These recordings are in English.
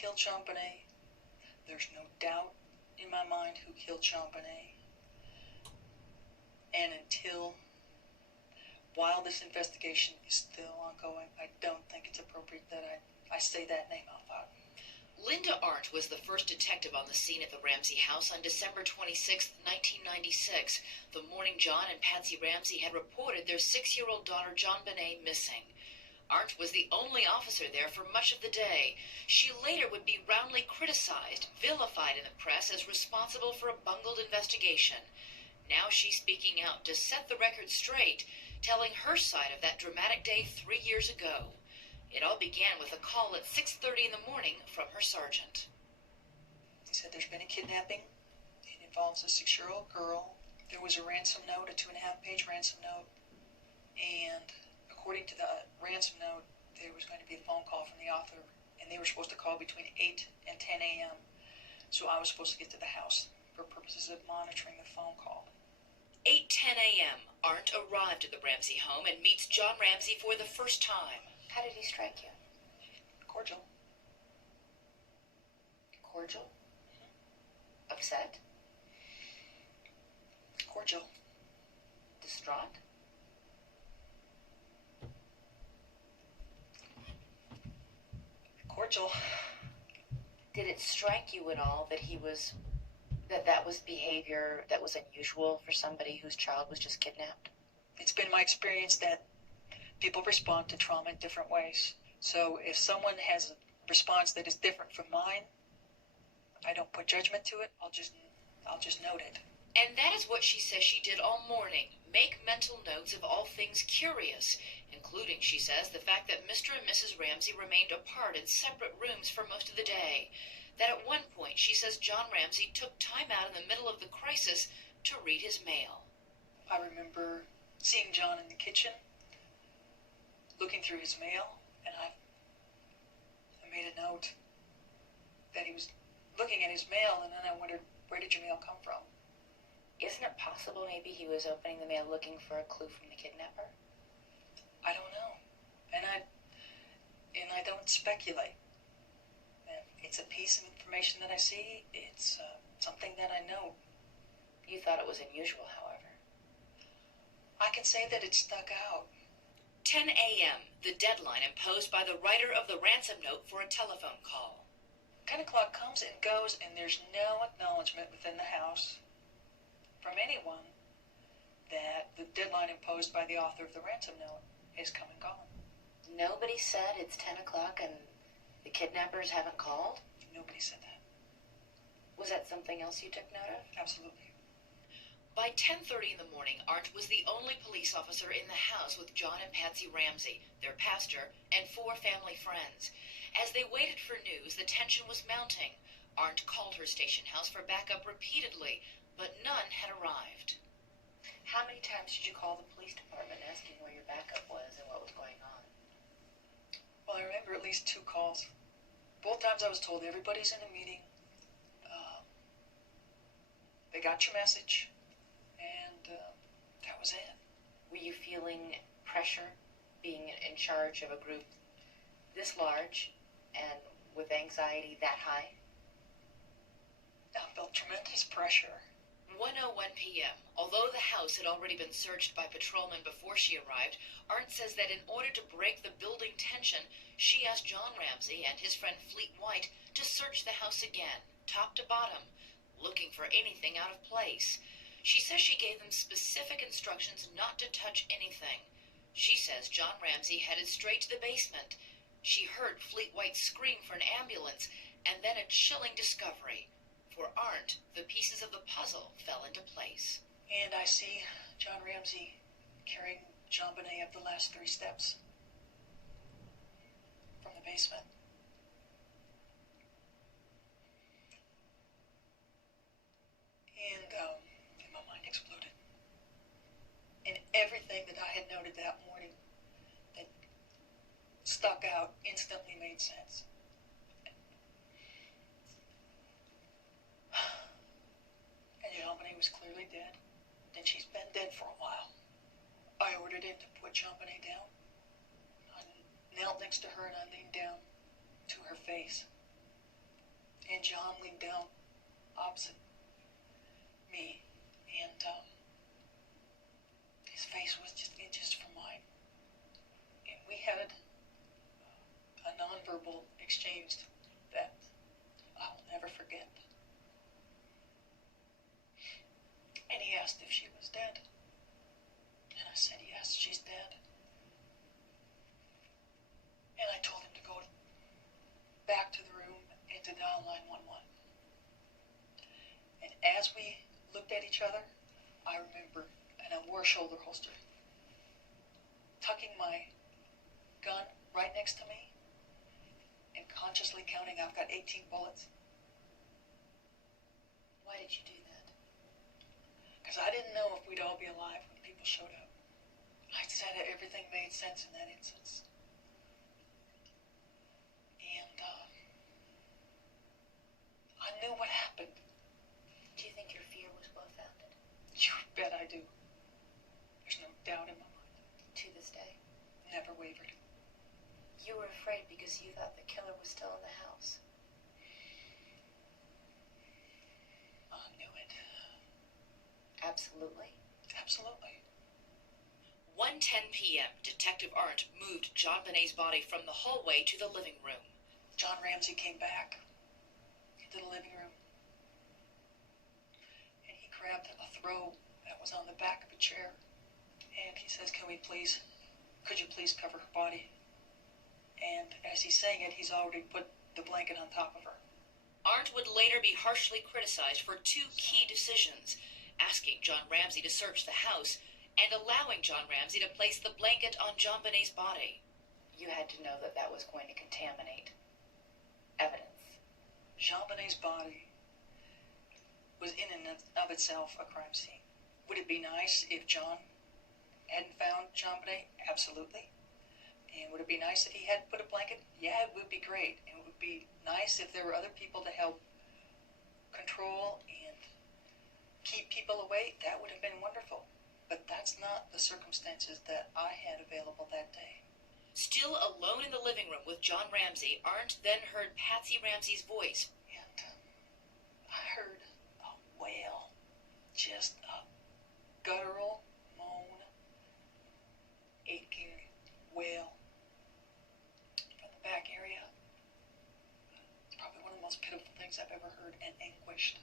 killed JonBenet. There's no doubt in my mind who killed JonBenet. And while this investigation is still ongoing, I don't think it's appropriate that I say that name out loud. Linda Arndt was the first detective on the scene at the Ramsey house on December 26, 1996, the morning John and Patsy Ramsey had reported their 6-year-old daughter JonBenet missing. Arndt was the only officer there for much of the day. She later would be roundly criticized, vilified in the press as responsible for a bungled investigation. Now she's speaking out to set the record straight, telling her side of that dramatic day 3 years ago. It all began with a call at 6:30 in the morning from her sergeant. He said there's been a kidnapping. It involves a 6-year-old girl. There was a ransom note, a 2.5-page ransom note. And according to the ransom note, there was going to be a phone call from the author. And they were supposed to call between 8 and 10 a.m. So I was supposed to get to the house for purposes of monitoring the phone call. 8:10 a.m. Arndt arrived at the Ramsey home and meets John Ramsey for the first time. How did he strike you? Cordial. Cordial? Upset? Cordial. Distraught? Cordial. Did it strike you at all that that was behavior that was unusual for somebody whose child was just kidnapped? It's been my experience that people respond to trauma in different ways. So if someone has a response that is different from mine, I don't put judgment to it. I'll just note it. And that is what she says she did all morning. Make mental notes of all things curious, including, she says, the fact that Mr. and Mrs. Ramsey remained apart in separate rooms for most of the day. That at one point, she says John Ramsey took time out in the middle of the crisis to read his mail. I remember seeing John in the kitchen, looking through his mail, and I made a note that he was looking at his mail, and then I wondered, where did your mail come from? Isn't it possible maybe he was opening the mail looking for a clue from the kidnapper? I don't know. And I don't speculate. It's a piece of information that I see. It's something that I know. You thought it was unusual, however. I can say that it stuck out. 10 a.m., the deadline imposed by the writer of the ransom note for a telephone call. 10 o'clock comes and goes, and there's no acknowledgement within the house from anyone that the deadline imposed by the author of the ransom note is come and gone. Nobody said it's 10 o'clock and the kidnappers haven't called? Nobody said that. Was that something else you took note of? Absolutely. By 10:30 in the morning, Arndt was the only police officer in the house with John and Patsy Ramsey, their pastor, and 4 family friends. As they waited for news, the tension was mounting. Arndt called her station house for backup repeatedly, but none had arrived. How many times did you call the police department asking where your backup was and what was going on? Well, I remember at least 2 calls. Both times I was told everybody's in a meeting. They got your message, and that was it. Were you feeling pressure being in charge of a group this large and with anxiety that high? I felt tremendous pressure. 1:01 p.m. Although the house had already been searched by patrolmen before she arrived, Arndt says that in order to break the building tension, she asked John Ramsey and his friend Fleet White to search the house again, top to bottom, looking for anything out of place. She says she gave them specific instructions not to touch anything. She says John Ramsey headed straight to the basement. She heard Fleet White scream for an ambulance, and then a chilling discovery. For Arndt, the pieces of the puzzle fell into place. And I see John Ramsey carrying JonBenet up the last 3 steps from the basement. And my mind exploded. And everything that I had noted that morning that stuck out instantly made sense. And JonBenet was clearly dead. And she's been dead for a while. I ordered him to put JonBenet down. I knelt next to her and I leaned down to her face. and John leaned down opposite me, and his face was just inches from mine. And we had a nonverbal exchange that I'll never forget. And he asked if she was dead. And I said, yes, she's dead. And I told him to go back to the room and to dial 911. And as we looked at each other, I remember, and I wore a shoulder holster, tucking my gun right next to me and consciously counting, I've got 18 bullets. Why did you do that? Because I didn't know if we'd all be alive when people showed up. I said everything made sense in that instance. And I knew what happened. Do you think your fear was well-founded? You bet I do. There's no doubt in my mind. To this day? Never wavered. You were afraid because you thought the killer was still in the house. I knew it. Absolutely? Absolutely. 1:10 p.m., Detective Arndt moved JonBenet's body from the hallway to the living room. John Ramsey came back into the living room, and he grabbed a throw that was on the back of a chair, and he says, could you please cover her body? And as he's saying it, he's already put the blanket on top of her. Arndt would later be harshly criticized for two key decisions: asking John Ramsey to search the house and allowing John Ramsey to place the blanket on JonBenet's body. You had to know that that was going to contaminate evidence. JonBenet's body was in and of itself a crime scene. Would it be nice if John hadn't found JonBenet? Absolutely. And would it be nice if he had put a blanket? Yeah, it would be great. And it would be nice if there were other people to help control and keep people away. That would have been wonderful. But that's not the circumstances that I had available that day. Still alone in the living room with John Ramsey, Arndt then heard Patsy Ramsey's voice. And I heard a wail, just a guttural moan, aching wail from the back area. It's probably one of the most pitiful things I've ever heard, and anguished.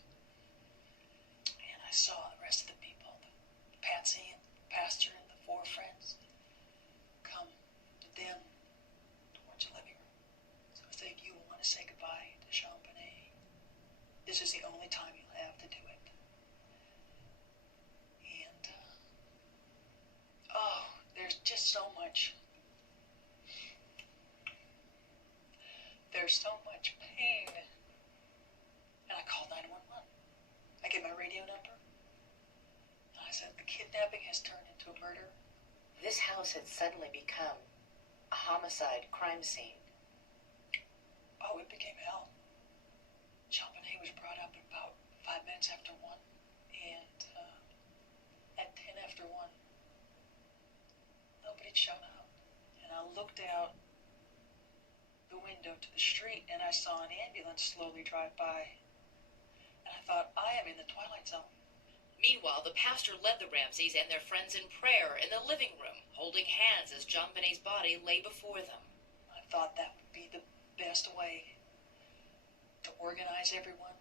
And I saw the rest of the people, Patsy and Pastor and the four friends, come to them towards the living room. So I said, if you want to say goodbye to JonBenet, this is the only time you'll have to do it. And, there's just so much. There's so much pain. And I called 911. I gave my radio number. I said, the kidnapping has turned into a murder. This house had suddenly become a homicide crime scene. Oh, it became hell. JonBenet was brought up at about 5 minutes after 1. And at 10 after 1, nobody'd shown up. And I looked out the window to the street, and I saw an ambulance slowly drive by. And I thought, I am in the Twilight Zone. Meanwhile, the pastor led the Ramseys and their friends in prayer in the living room, holding hands as JonBenet's body lay before them. I thought that would be the best way to organize everyone,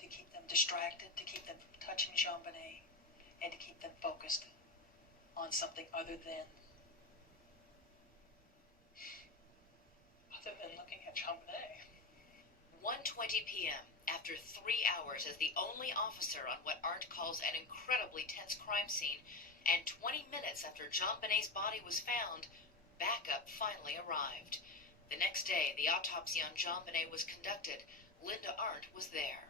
to keep them distracted, to keep them from touching JonBenet, and to keep them focused on something other than looking at JonBenet. 1:20 p.m., after 3 hours as the only officer on what Arndt calls an incredibly tense crime scene, and 20 minutes after JonBenet's body was found, backup finally arrived. The next day, the autopsy on JonBenet was conducted. Linda Arndt was there.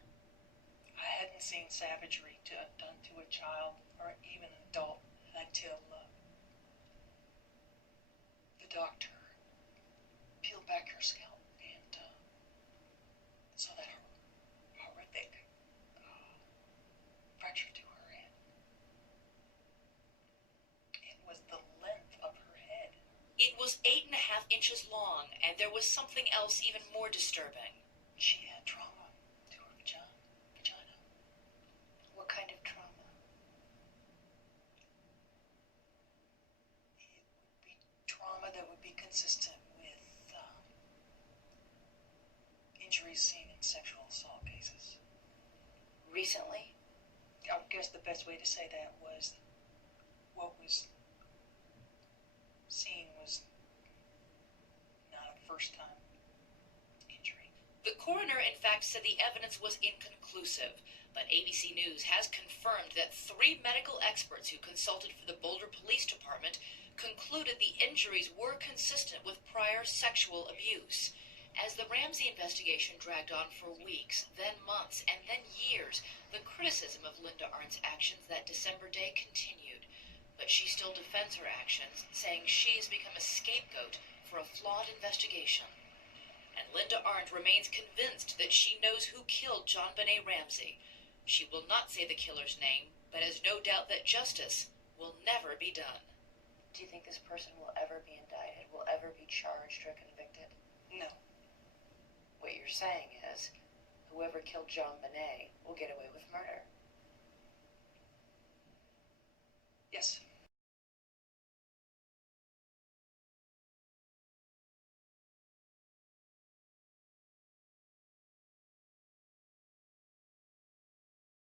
I hadn't seen savagery done to a child or even an adult until the doctor peeled back her scalp and saw that horrific fracture to her head. It was the length of her head. It was 8.5 inches long, and there was something else even more disturbing. She had trauma. that would be consistent with injuries seen in sexual assault cases. Recently? I guess the best way to say that was what was seen was not a first-time injury. The coroner, in fact, said the evidence was inconclusive, but ABC News has confirmed that 3 medical experts who consulted for the Boulder Police Department concluded the injuries were consistent with prior sexual abuse. As the Ramsey investigation dragged on for weeks, then months, and then years, the criticism of Linda Arndt's actions that December day continued. But she still defends her actions, saying she's become a scapegoat for a flawed investigation. And Linda Arndt remains convinced that she knows who killed JonBenet Ramsey. She will not say the killer's name, but has no doubt that justice will never be done. Do you think this person will ever be indicted, will ever be charged or convicted? No. What you're saying is, whoever killed JonBenet will get away with murder. Yes.